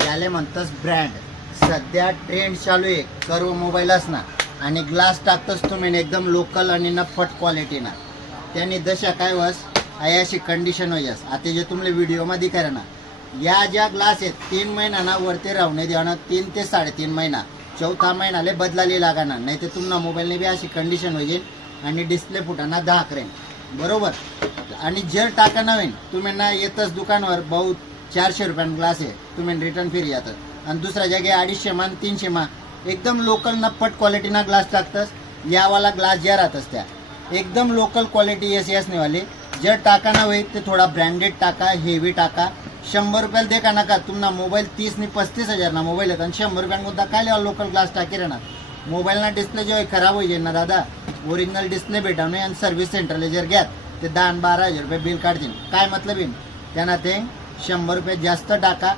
याले म्हणतस ब्रँड. सध्या ट्रेंड चालू आहे कर्व मोबाईल असना आणि ग्लास टाकतस तुम्ही एकदम लोकल आणि नफट क्वालिटीना. त्याने दशा काय वस अशी कंडिशन होयस. आता जे तुम्हाला व्हिडिओमध्ये करा ना, या ज्या ग्लास आहेत 3 महिन्याना वरती राहणे देणं, 3 ते 3.5 महिना, चौथा महिनाले बदलाली लागणार. नाही तर तुमना मोबाईलने बी अशी कंडिशन होईल आणि डिस्प्ले फुटाना 10 करेन बरोबर. आणि जर टाका नवीन तुम्ही ना येतच दुकानावर भाऊ 400 रुपयान ग्लास आहे, तुम्ही रिटर्न फ्री येतात आणि दुसऱ्या जागे 250 मा 300 मा एकदम लोकल नप्पट क्वालिटीना ग्लास टाकतस. यावाला ग्लास ज्या राहतस त्या एकदम लोकल क्वालिटी एस नेवाले. जर टाका ना होईल ते थोडा ब्रँडेड टाका, हेवी टाका. 100 रुपयाला दे का नका. तुम्हाला मोबाईल 30 नि 35 हजार ना मोबाईल आहेत आणि 100 रुपयांना काय लेवा लोकल ग्लास टाकी राहणार. मोबाईलना डिस्प्ले जेव्हा खराब होईल ना दादा, ओरिजिनल डिस्प्ले भेटा नाही आणि सर्व्हिस सेंटरला जर घ्यात ते 10-12 हजार रुपये बिल काढतील. काय मतलब येईल त्यांना. ते 100 रुपये जास्त टाका